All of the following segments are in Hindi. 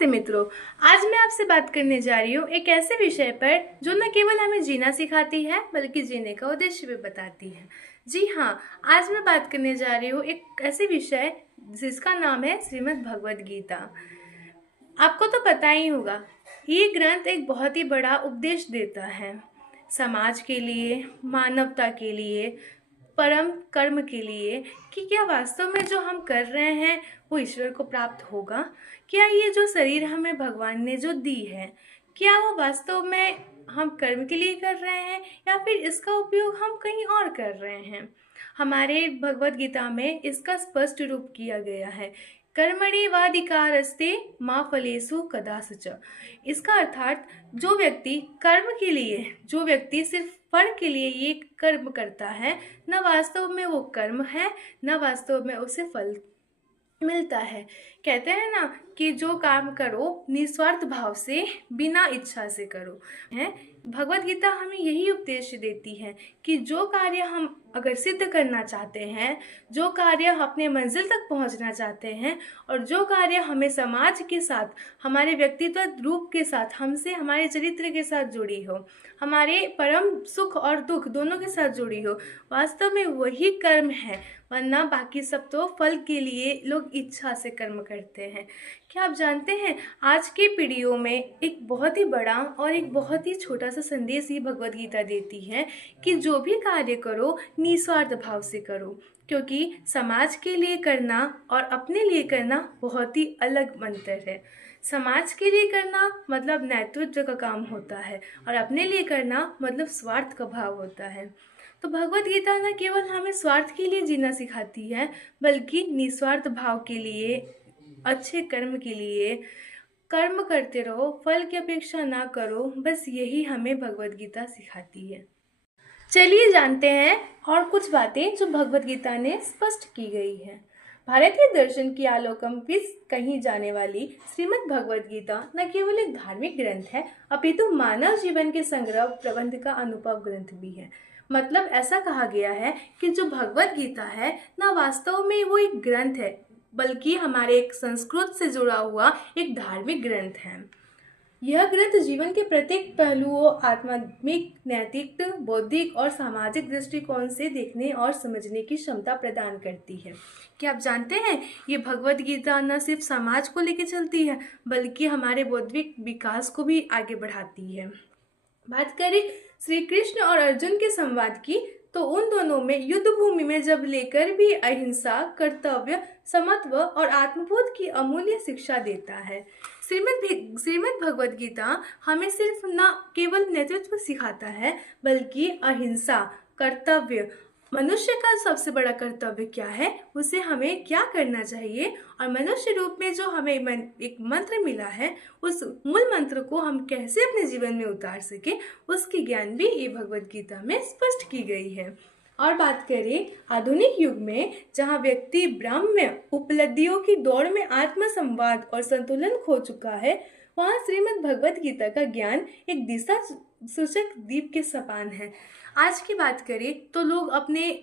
नमस्ते मित्रों। आज मैं आपसे बात करने जा रही हूँ एक ऐसे विषय पर जो न केवल हमें जीना सिखाती है बल्कि जीने का उद्देश्य भी बताती है। जी हाँ, आज मैं बात करने जा रही हूँ एक ऐसे विषय जिसका नाम है श्रीमद् भगवद गीता। आपको तो पता ही होगा, ये ग्रंथ एक बहुत ही बड़ा उपदेश देता है समाज के लिए, मानवता के लिए, परम कर्म के लिए कि क्या वास्तव में जो हम कर रहे हैं वो ईश्वर को प्राप्त होगा। क्या ये जो शरीर हमें भगवान ने जो दी है, क्या वो वास्तव में हम कर्म के लिए कर रहे हैं या फिर इसका उपयोग हम कहीं और कर रहे हैं। हमारे भगवत गीता में इसका स्पष्ट रूप किया गया है, कर्मणि वाधिकारस्ते माँ फलेषु कदाचन। इसका अर्थात जो व्यक्ति कर्म के लिए, जो व्यक्ति सिर्फ फल के लिए ये कर्म करता है, न वास्तव में वो कर्म है, न वास्तव में उसे फल मिलता है। कहते हैं ना कि जो काम करो निस्वार्थ भाव से, बिना इच्छा से करो है। भगवत गीता हमें यही उपदेश देती है कि जो कार्य हम अगर सिद्ध करना चाहते हैं, जो कार्य अपने मंजिल तक पहुंचना चाहते हैं और जो कार्य हमें समाज के साथ, हमारे व्यक्तित्व रूप के साथ, हमसे हमारे चरित्र के साथ जुड़ी हो, हमारे परम सुख और दुख दोनों के साथ जुड़ी हो, वास्तव में वही कर्म है। वरना बाकी सब तो फल के लिए लोग इच्छा से कर्म करते हैं। क्या आप जानते हैं, आज के पीढ़ियों में एक बहुत ही बड़ा और एक बहुत ही छोटा सा संदेश ही भगवद गीता देती है कि जो भी कार्य करो निस्वार्थ भाव से करो, क्योंकि समाज के लिए करना और अपने लिए करना बहुत ही अलग अंतर है। समाज के लिए करना मतलब नेतृत्व का काम होता है और अपने लिए करना मतलब स्वार्थ का भाव होता है। तो भगवत गीता न केवल हमें स्वार्थ के लिए जीना सिखाती है बल्कि निस्वार्थ भाव के लिए, अच्छे कर्म के लिए कर्म करते रहो, फल की अपेक्षा ना करो। बस यही हमें भगवत गीता सिखाती है। चलिए जानते हैं और कुछ बातें जो भगवत गीता ने स्पष्ट की गई है। भारतीय दर्शन की आलोकंपित कही जाने वाली श्रीमद् भगवद गीता न केवल एक धार्मिक ग्रंथ है अपितु मानव जीवन के संग्रह प्रबंध का अनुभव ग्रंथ भी है। मतलब ऐसा कहा गया है कि जो भगवत गीता है न वास्तव में वो एक ग्रंथ है बल्कि हमारे एक संस्कृत से जुड़ा हुआ एक धार्मिक ग्रंथ है। यह ग्रंथ जीवन के प्रत्येक पहलुओं, आध्यात्मिक, नैतिक, बौद्धिक और सामाजिक दृष्टिकोण से देखने और समझने की क्षमता प्रदान करती है। क्या आप जानते हैं, ये भगवत गीता न सिर्फ समाज को लेकर चलती है बल्कि हमारे बौद्धिक विकास को भी आगे बढ़ाती है। बात करें श्री कृष्ण और अर्जुन के संवाद की, तो उन दोनों में युद्ध भूमि में जब लेकर भी अहिंसा, कर्तव्य, समत्व और आत्मबोध की अमूल्य शिक्षा देता है। श्रीमद् भगवद गीता हमें सिर्फ न केवल नेतृत्व सिखाता है बल्कि अहिंसा, कर्तव्य, मनुष्य का सबसे बड़ा कर्तव्य क्या है, उसे हमें क्या करना चाहिए और मनुष्य रूप में जो हमें एक मंत्र मिला है, उस मूल मंत्र को हम कैसे अपने जीवन में उतार सके, उसकी ज्ञान भी ये भगवद गीता में स्पष्ट की गई है। और बात करें आधुनिक युग में, जहाँ व्यक्ति ब्राह्म्य उपलब्धियों की दौड़ में आत्म संवाद और संतुलन खो चुका है, वहाँ श्रीमद् भगवद गीता का ज्ञान एक दिशा सूचक दीप के समान है। आज की बात करें तो लोग अपने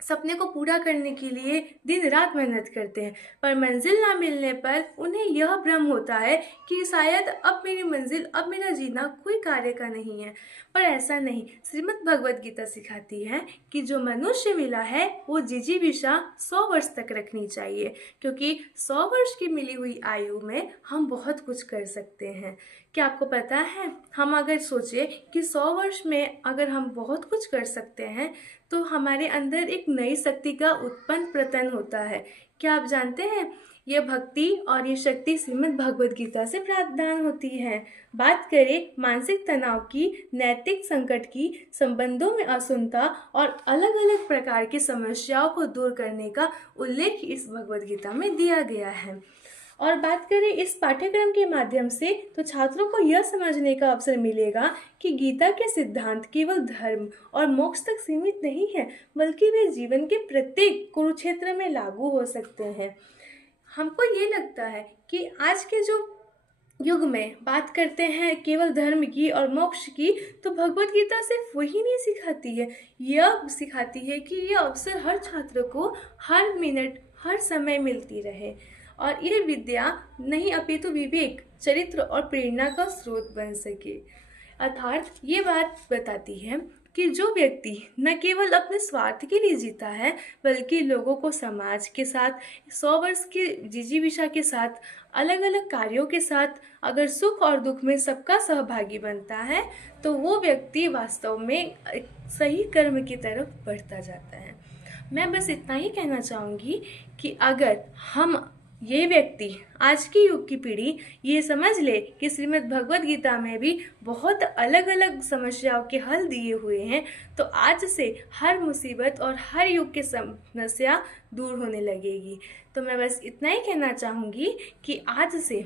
सपने को पूरा करने के लिए दिन रात मेहनत करते हैं, पर मंजिल ना मिलने पर उन्हें यह भ्रम होता है कि शायद अब मेरी मंजिल, अब मेरा जीना कोई कार्य का नहीं है। पर ऐसा नहीं, श्रीमद् भगवद गीता सिखाती है कि जो मनुष्य मिला है वो जिजीविषा 100 वर्ष तक रखनी चाहिए, क्योंकि 100 वर्ष की मिली हुई आयु में हम बहुत कुछ कर सकते हैं। क्या आपको पता है, हम अगर सोचें कि 100 वर्ष में अगर हम बहुत कुछ कर सकते हैं तो हमारे अंदर एक नई शक्ति का उत्पन्न प्रतन होता है। क्या आप जानते हैं, ये भक्ति और ये शक्ति श्रीमद् भगवद गीता से प्रदान होती है। बात करें मानसिक तनाव की, नैतिक संकट की, संबंधों में असुंदरता और अलग अलग प्रकार की समस्याओं को दूर करने का उल्लेख इस भगवद गीता में दिया गया है। और बात करें इस पाठ्यक्रम के माध्यम से, तो छात्रों को यह समझने का अवसर मिलेगा कि गीता के सिद्धांत केवल धर्म और मोक्ष तक सीमित नहीं है बल्कि वे जीवन के प्रत्येक कुरुक्षेत्र में लागू हो सकते हैं। हमको ये लगता है कि आज के जो युग में बात करते हैं केवल धर्म की और मोक्ष की, तो भगवद गीता सिर्फ वही नहीं सिखाती है, यह सिखाती है कि यह अवसर हर छात्र को हर मिनट, हर समय मिलती रहे। और यह विद्या नहीं अपितु विवेक, चरित्र और प्रेरणा का स्रोत बन सके। अर्थात ये बात बताती है कि जो व्यक्ति न केवल अपने स्वार्थ के लिए जीता है बल्कि लोगों को समाज के साथ 100 वर्ष की जिजीविषा के साथ अलग अलग कार्यों के साथ अगर सुख और दुख में सबका सहभागी बनता है तो वो व्यक्ति वास्तव में एक सही कर्म की तरफ बढ़ता जाता है। मैं बस इतना ही कहना चाहूँगी कि अगर हम ये व्यक्ति आज के युग की पीढ़ी ये समझ ले कि श्रीमद् भगवद गीता में भी बहुत अलग अलग समस्याओं के हल दिए हुए हैं तो आज से हर मुसीबत और हर युग की समस्या दूर होने लगेगी। तो मैं बस इतना ही कहना चाहूँगी कि आज से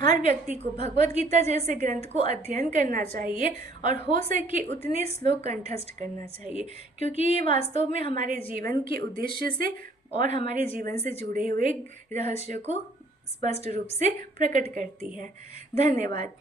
हर व्यक्ति को भगवद गीता जैसे ग्रंथ को अध्ययन करना चाहिए और हो सके उतने श्लोक कंठस्थ करना चाहिए, क्योंकि ये वास्तव में हमारे जीवन के उद्देश्य से और हमारे जीवन से जुड़े हुए रहस्य को स्पष्ट रूप से प्रकट करती है। धन्यवाद।